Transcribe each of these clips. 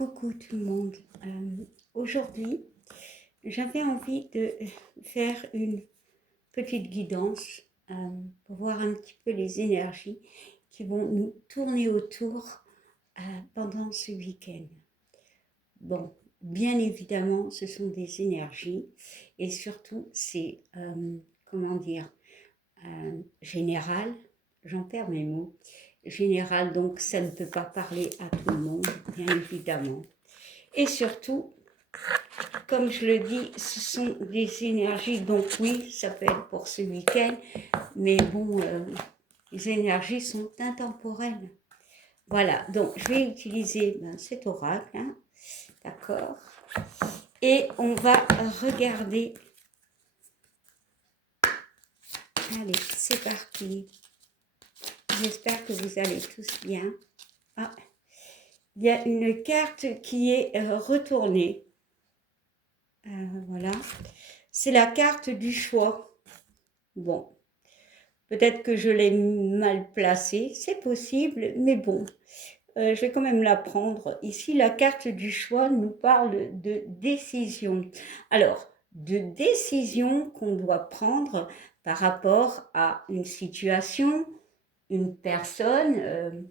Coucou tout le monde. Aujourd'hui, j'avais envie de faire une petite guidance pour voir un petit peu les énergies qui vont nous tourner autour pendant ce week-end. Bon, bien évidemment, ce sont des énergies et surtout, c'est, comment dire, général, j'en perds mes mots, général, donc ça ne peut pas parler à tout le monde, bien évidemment. Et surtout, comme je le dis, ce sont des énergies, donc oui, ça peut être pour ce week-end, mais bon, les énergies sont intemporelles. Voilà, donc je vais utiliser cet oracle, hein, d'accord. Et on va regarder. Allez, c'est parti. J'espère que vous allez tous bien. Ah, il y a une carte qui est retournée. Voilà. C'est la carte du choix. Bon, peut-être que je l'ai mal placée, c'est possible, mais bon, je vais quand même la prendre. Ici, la carte du choix nous parle de décision. Alors, de décision qu'on doit prendre par rapport à une situation, une personne,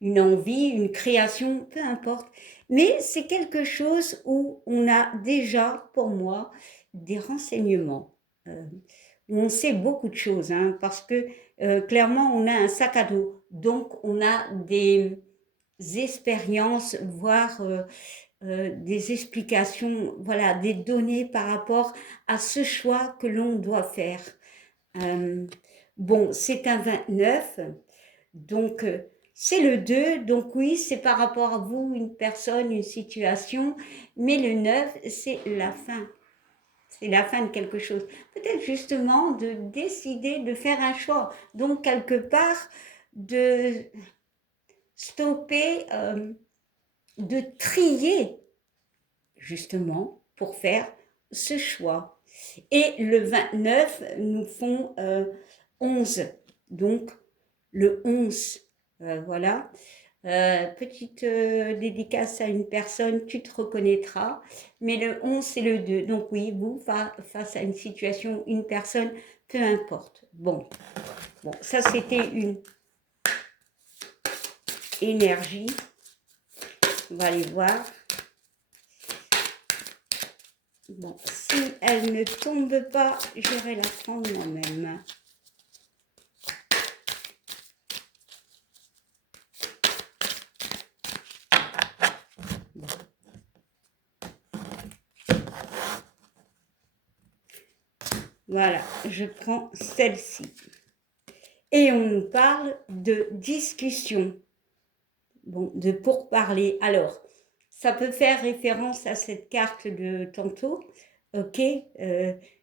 une envie, une création, peu importe. Mais c'est quelque chose où on a déjà, pour moi, des renseignements. Où on sait beaucoup de choses, hein, parce que clairement, on a un sac à dos. Donc, on a des expériences, voire des explications, voilà, des données par rapport à ce choix que l'on doit faire. Euh, bon, c'est un 29, donc c'est le 2, donc oui, c'est par rapport à vous, une personne, une situation, mais le 9, c'est la fin. C'est la fin de quelque chose. Peut-être justement de décider de faire un choix. Donc, quelque part, de stopper, de trier, justement, pour faire ce choix. Et le 29 nous font 11. Donc, le 11, voilà. Petite dédicace à une personne, tu te reconnaîtras. Mais le 11, c'est le 2. Donc oui, vous, face à une situation, une personne, peu importe. Bon, ça c'était une énergie. On va aller voir. Bon, si elle ne tombe pas, j'irai la prendre moi-même. Voilà, je prends celle-ci. Et on nous parle de discussion, bon, de pourparler. Alors, ça peut faire référence à cette carte de tantôt, ok,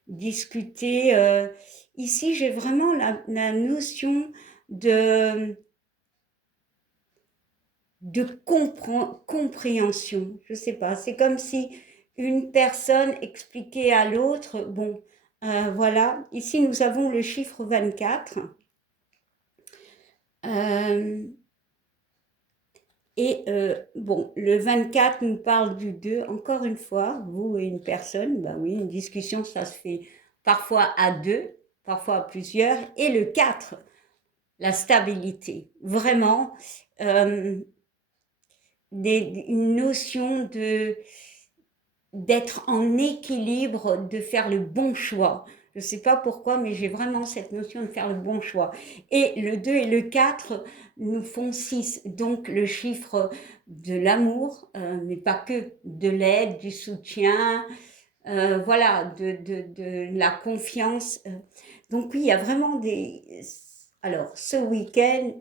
discuter. Ici, j'ai vraiment la notion de compréhension. Je sais pas, c'est comme si une personne expliquait à l'autre, bon, voilà, ici nous avons le chiffre 24. Bon, le 24 nous parle du 2, encore une fois, vous et une personne, ben oui, une discussion, ça se fait parfois à deux, parfois à plusieurs, et le 4, la stabilité, vraiment, une notion d'être en équilibre, de faire le bon choix. Je ne sais pas pourquoi, mais j'ai vraiment cette notion de faire le bon choix. Et le 2 et le 4 nous font 6, donc le chiffre de l'amour, mais pas que, de l'aide, du soutien, voilà, de la confiance. Donc oui, il y a vraiment des... Alors, ce week-end,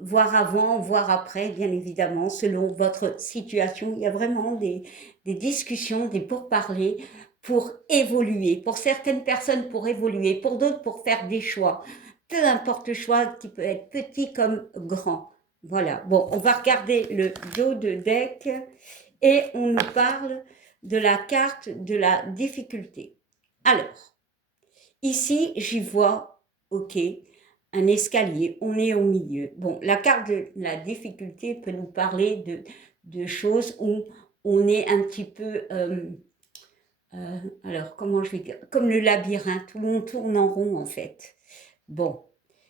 voire avant, voire après, bien évidemment, selon votre situation. Il y a vraiment des discussions, des pourparlers pour évoluer. Pour certaines personnes, pour évoluer. Pour d'autres, pour faire des choix. Peu importe le choix, qui peut être petit comme grand. Voilà. Bon, on va regarder le dos de deck et on nous parle de la carte de la difficulté. Alors, ici, j'y vois, ok, un escalier, on est au milieu. Bon, la carte de la difficulté peut nous parler de choses où on est un petit peu, alors comment je vais dire, comme le labyrinthe, où on tourne en rond en fait. Bon,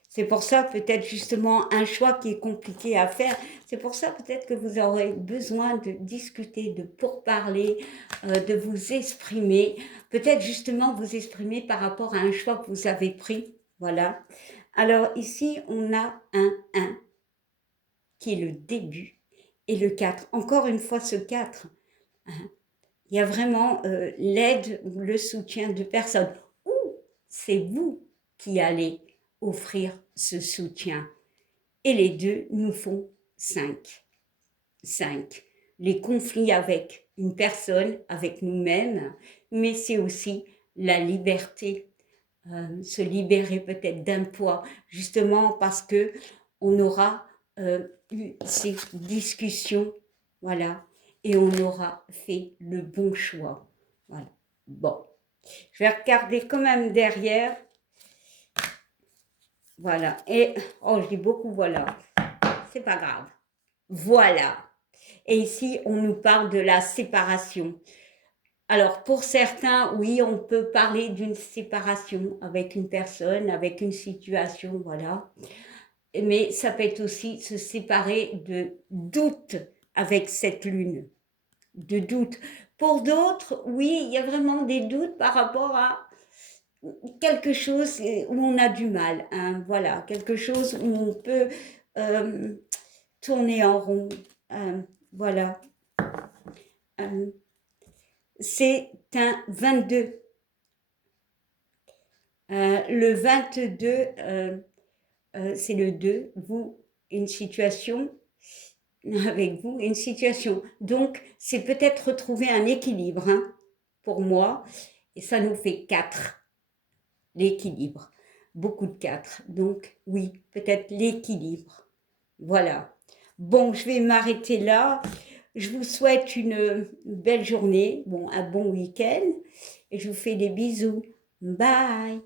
c'est pour ça peut-être justement un choix qui est compliqué à faire. C'est pour ça peut-être que vous aurez besoin de discuter, de pourparler, de vous exprimer. Peut-être justement vous exprimer par rapport à un choix que vous avez pris. Voilà. Alors ici, on a un 1 qui est le début et le 4. Encore une fois, ce 4, hein, il y a vraiment l'aide ou le soutien de personne. Ou c'est vous qui allez offrir ce soutien. Et les deux nous font 5. 5. Les conflits avec une personne, avec nous-mêmes, mais c'est aussi la liberté, se libérer peut-être d'un poids, justement parce que on aura eu ces discussions, voilà, et on aura fait le bon choix. Voilà. Bon, je vais regarder quand même derrière. Voilà. Et, oh, je dis beaucoup voilà. C'est pas grave. Voilà. Et ici, on nous parle de la séparation. Alors, pour certains, oui, on peut parler d'une séparation avec une personne, avec une situation, voilà. Mais ça peut être aussi se séparer de doute avec cette lune, de doute. Pour d'autres, oui, il y a vraiment des doutes par rapport à quelque chose où on a du mal, hein, voilà, quelque chose où on peut euh, tourner en rond, voilà. Euh, c'est un 22. Le 22, c'est le 2, vous, une situation, avec vous, une situation. Donc, c'est peut-être retrouver un équilibre, hein, pour moi, et ça nous fait 4, l'équilibre. Beaucoup de 4. Donc, oui, peut-être l'équilibre. Voilà. Bon, je vais m'arrêter là. Je vous souhaite une belle journée, bon, un bon week-end, et je vous fais des bisous. Bye!